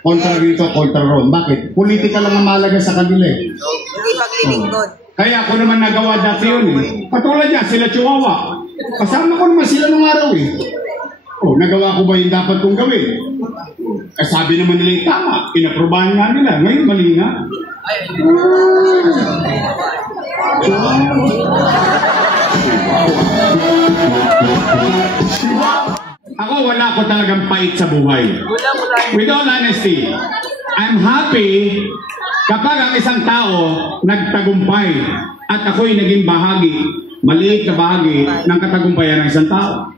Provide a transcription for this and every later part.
kontra rito, kontra ron. Bakit? Politika lang ang mahalaga sa kanila eh. Hindi paglilingkod. Kaya ako naman nagawa dati yun eh. Katulad niya, sila Chihuahua. Kasama ko naman sila nung araw eh. Oh, nagawa ko ba yung dapat kong gawin? Sabi naman nila yung tama. Inaprobahan nga nila. Ngayon, mali nga. Ako, wala ko talagang pait sa buhay. With all honesty, I'm happy kapag ang isang tao nagtagumpay at ako'y naging bahagi, maliit na bahagi ng katagumpayan ng isang tao.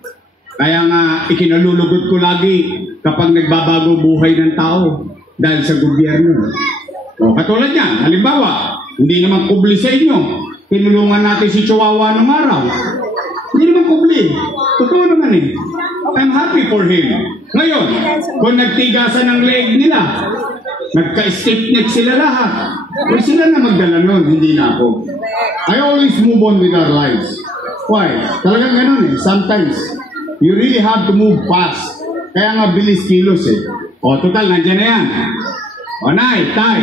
Kaya nga, ikinalulugod ko lagi kapag nagbabago buhay ng tao dahil sa gobyerno. O, katulad niyan, halimbawa, hindi naman kubli sa inyo. Tinulungan natin si Chihuahua ng araw. Hindi naman kubli. Totoo naman eh. I'm happy for him. Ngayon, kung nagtigasan ng leg nila, nagka-stiff neck sila lahat. Kung sila na magdala nun, hindi na ako. I always move on with our lives. Why? Talagang ganun eh. Sometimes, you really have to move fast. Kaya nga bilis kilos eh. O, total, nandiyan na yan. O, Nay, Tay,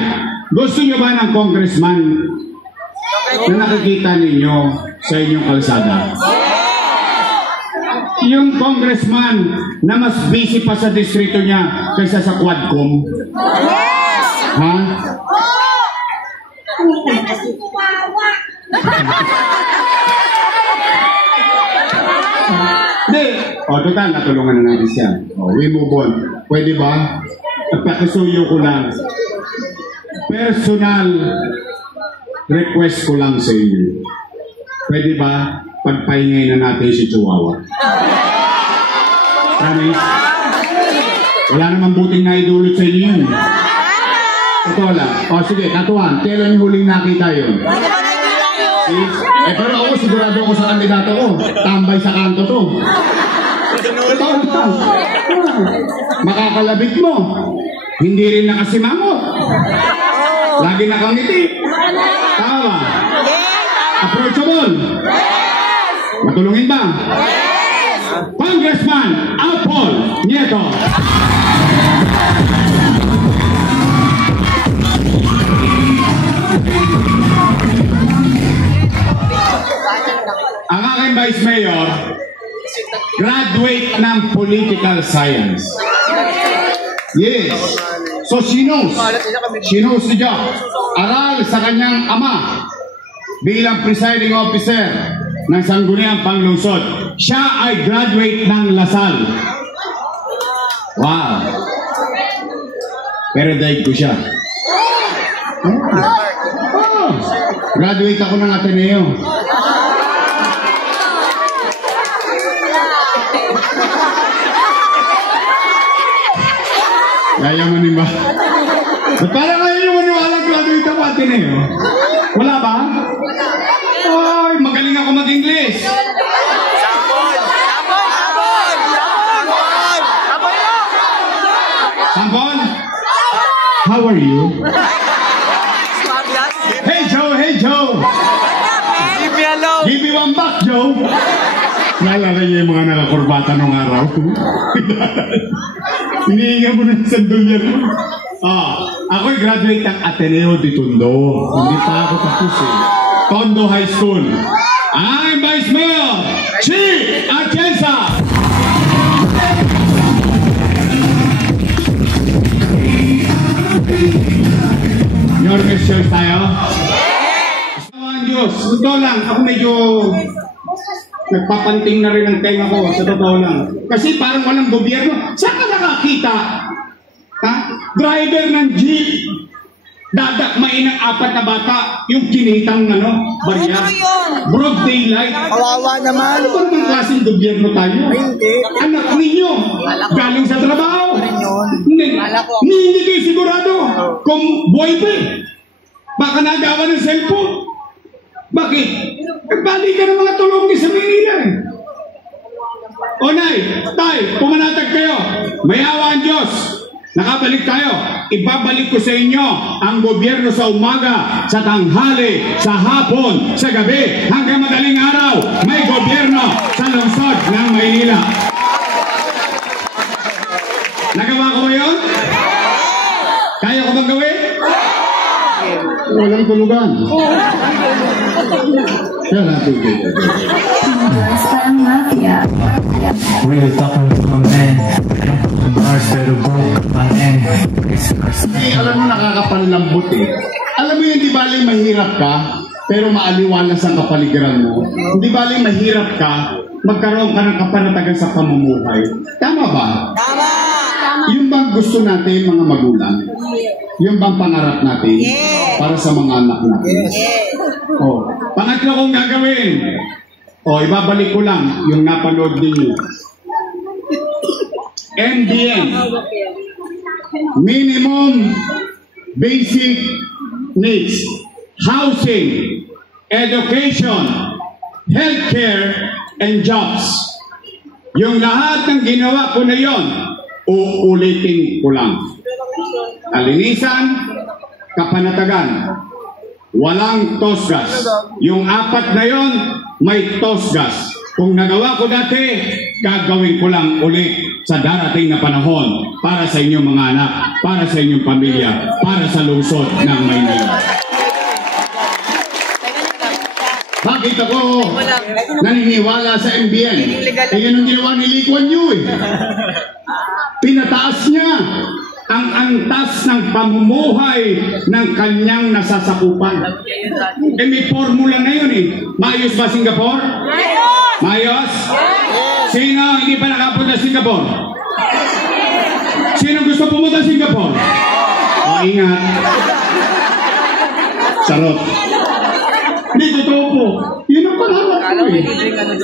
gusto nyo ba ng congressman na nakikita ninyo sa inyong kalsada? Yung congressman na mas busy pa sa distrito niya kaysa sa Quadcom. Yes! Ha? Hindi. O, total, natulungan na natin siya. O, we move on. Pwede ba? Pakisuyo ko lang. Personal request ko lang sa inyo. Pwede ba pagpahingay na natin si Chihuahua? Promise? Wala namang buting na idulot sa inyo yun. Totoo lang. O sige, katuan. Kailan yung huling nakita yun? Pero ako sigurado ako sa kandidato ko. Tambay sa kanto to. Totoo lang. Makakalabit mo. Hindi rin nakasimangot. Lagi nakangiti. Tama ba? Approachable? Yes! Matulungin ba? Yes! Congressman Apol Nieto. Ang aking Vice Mayor, graduate ng Political Science. Yes. So she knows the job. Aral sa kanyang ama bilang presiding officer ng Sangguniang Panglungsod. Siya ay graduate ng Lasal. Wow. Pero daig ko siya. Oh. Graduate ako ng Ateneo. Yayamanin ba? Ba't parang ngayon yung maniwalang graduate ako Ateneo? Wala ba? Ay, magaling ako mag-English. Sampon? How are you? Hey Joe, hey Joe. Leave me alone. Give me one back, Joe. Naalala niya yung mga nakakurbata nung araw. Hinihinga mo ng $1. Ako'y graduate ng Ateneo de Tondo. Hindi pa ako tapos eh. Tondo High School. I'm Vice Mayor Chi Atienza. Your questions tayo? Yes! Ang Diyos, ito lang. Ako medyo nagpapanting na rin ang tenga ko, sa totoo lang. Kasi parang walang gobyerno. Saan ka nakakita? Ha? Driver ng jeep, dadakmain ng 4 na bata, yung kinitang barya. Broad daylight. Kawawa naman. Ano ba naman klaseng gobyerno tayo? Anak ninyo, galing sa trabaho. Hindi kayo sigurado kung buhay pa eh. Baka nagawa ng cellphone. Bakit? Nagbalik ka ng mga tulong ni sa Manila eh. O Nay, Tay, pumanatag kayo. May awa ang Diyos. Nakabalik tayo. Ibabalik ko sa inyo ang gobyerno sa umaga, sa tanghali, sa hapon, sa gabi, hanggang madaling araw. May gobyerno sa lungsod ng Maynila. Nagawa ko ba yun? Walang tulugan. Kaya natin dito. We're talking to a man. Mars pero broke ang end. Alam mo, nakakapanlambot eh. Alam mo yun, di baling mahirap ka, pero maaliwalas ang kapaligiran mo. Di baling mahirap ka, magkaroon ka ng kapanatagan sa pamumuhay. Tama ba? Tama! Yung bang gusto natin, mga magulang? Yung bang pangarap natin para sa mga anak natin? Oh, pangatlo kong gagawin. Oh, ibabalik ko lang yung napanood ninyo. MDN. Minimum Basic Needs. Housing, education, healthcare, and jobs. Yung lahat ng ginawa ko na yon, uulitin ko lang. Kalinisan, kapanatagan, walang tosgas. Yung apat na yon, may tosgas. Kung nagawa ko dati, gagawin ko lang ulit sa darating na panahon para sa inyong mga anak, para sa inyong pamilya, para sa lungsod ng Maynila. Bakit ako naniniwala sa MBN? Yan ang ginawa ni Lee Kuan Yew eh. Pinataas niya ang antas ng pamumuhay ng kanyang nasasakupan. Eh may formula na yun eh. Maayos ba Singapore? Maayos? Sino hindi pa nakapunta sa Singapore? Sino gusto pumunta sa Singapore? O ingat. Charot. Hindi, totoo po. Yun ang pangarap ko eh.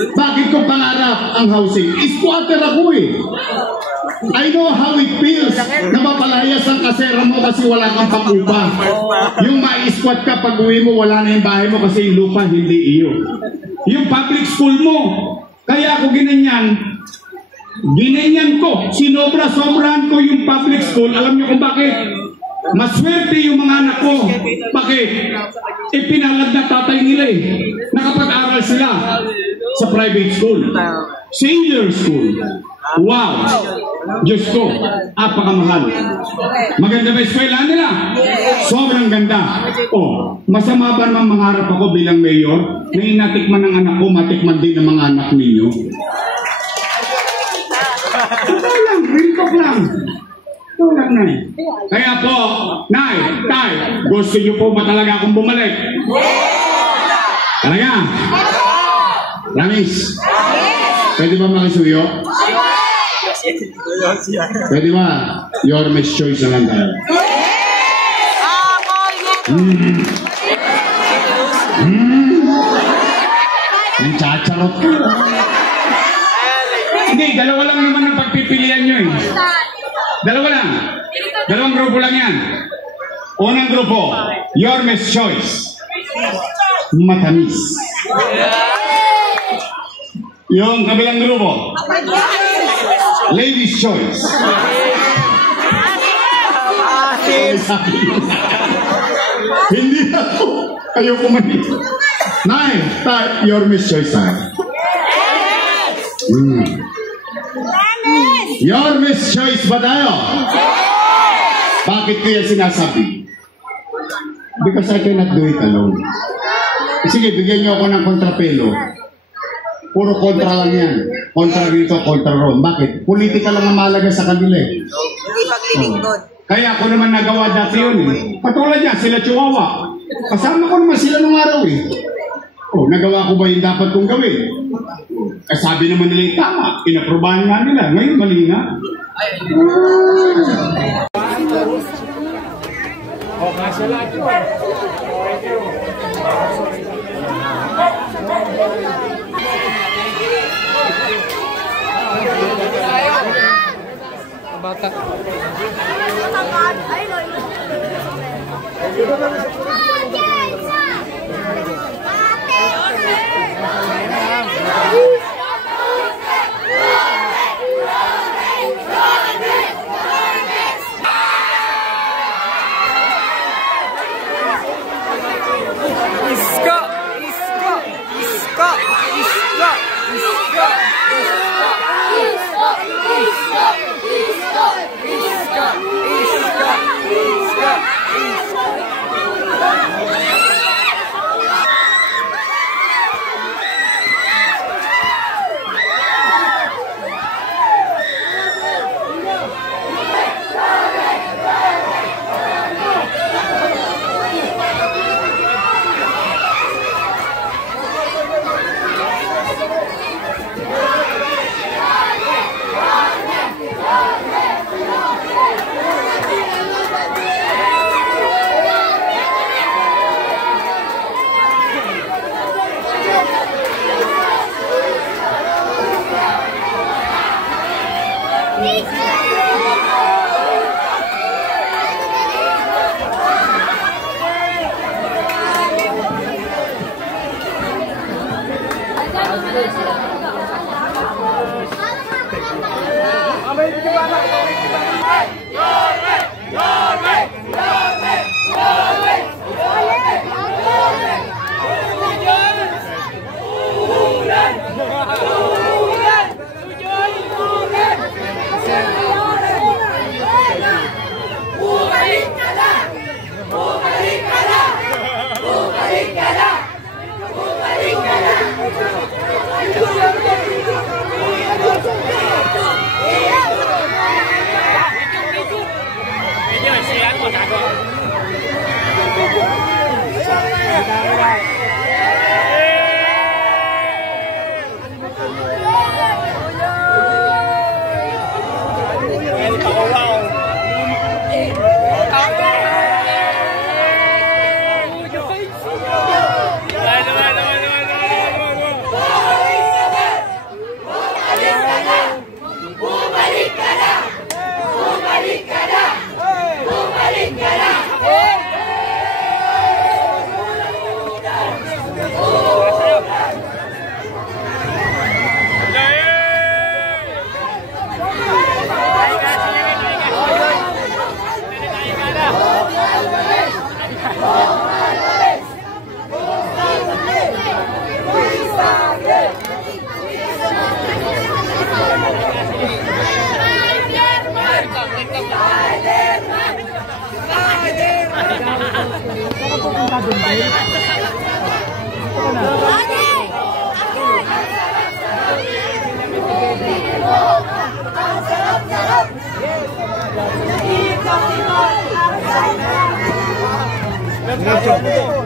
Bakit ko pangarap ang housing? Squatter ako eh. I know how it feels na mapalayas ang kasera mo kasi wala kang pag-upa. Yung ma-squat ka pag uwi mo, wala na yung bahay mo kasi yung lupa hindi iyo. Yung public school mo, kaya ako ginanyan ko. Sinobra-sobrahan ko yung public school. Alam niyo kung bakit? Maswerte yung mga anak ko. Bakit? Ipinalad na tatay nila eh. Nakapag-aral sila sa private school. Senior school. Wow! Diyos ko, apakamahal. Maganda ba eskwela nila? Sobrang ganda. Oh, masama ba naman mangarap ako bilang mayor na inatikman ng anak ko, matikman din ng mga anak ninyo? Ito lang, real talk lang. Ito lang, Nay. Kaya po, Nay, Tay, gusto niyo po ba talaga akong bumalik? Talaga? Ramis? Pwede ba makisuyo? Pwede ba? Your Miss Choice na lang tayo. Ang chacharot. Hindi, dalawa lang naman ang pagpipilian nyo eh. Dalawa lang. Dalawang grupo lang yan. Unang grupo, Your Miss Choice. Matamis. Yung kabilang grupo, Ladies Choice. Hindi ako. Kayo kumalit. Nay, Your Miss Choice tayo. Your Miss Choice ba tayo? Bakit ko yan sinasabi? Because I cannot do it alone. Sige, bigyan niyo ako ng kontrapelo. Puro kontra lang yan. Kontra dito, kontra ron. Bakit? Politika lang ang mahalaga sa kanila eh. Hindi paglilingkod. Kaya ako naman nagawa dati yun eh. Patulad niya, sila Chihuahua. Kasama ko naman sila nung araw eh. Oh, nagawa ko ba yung dapat kong gawin? Eh sabi naman nila yung tama. Inaprobahan nga nila. Ngayon mali nga. Bata. Let's go.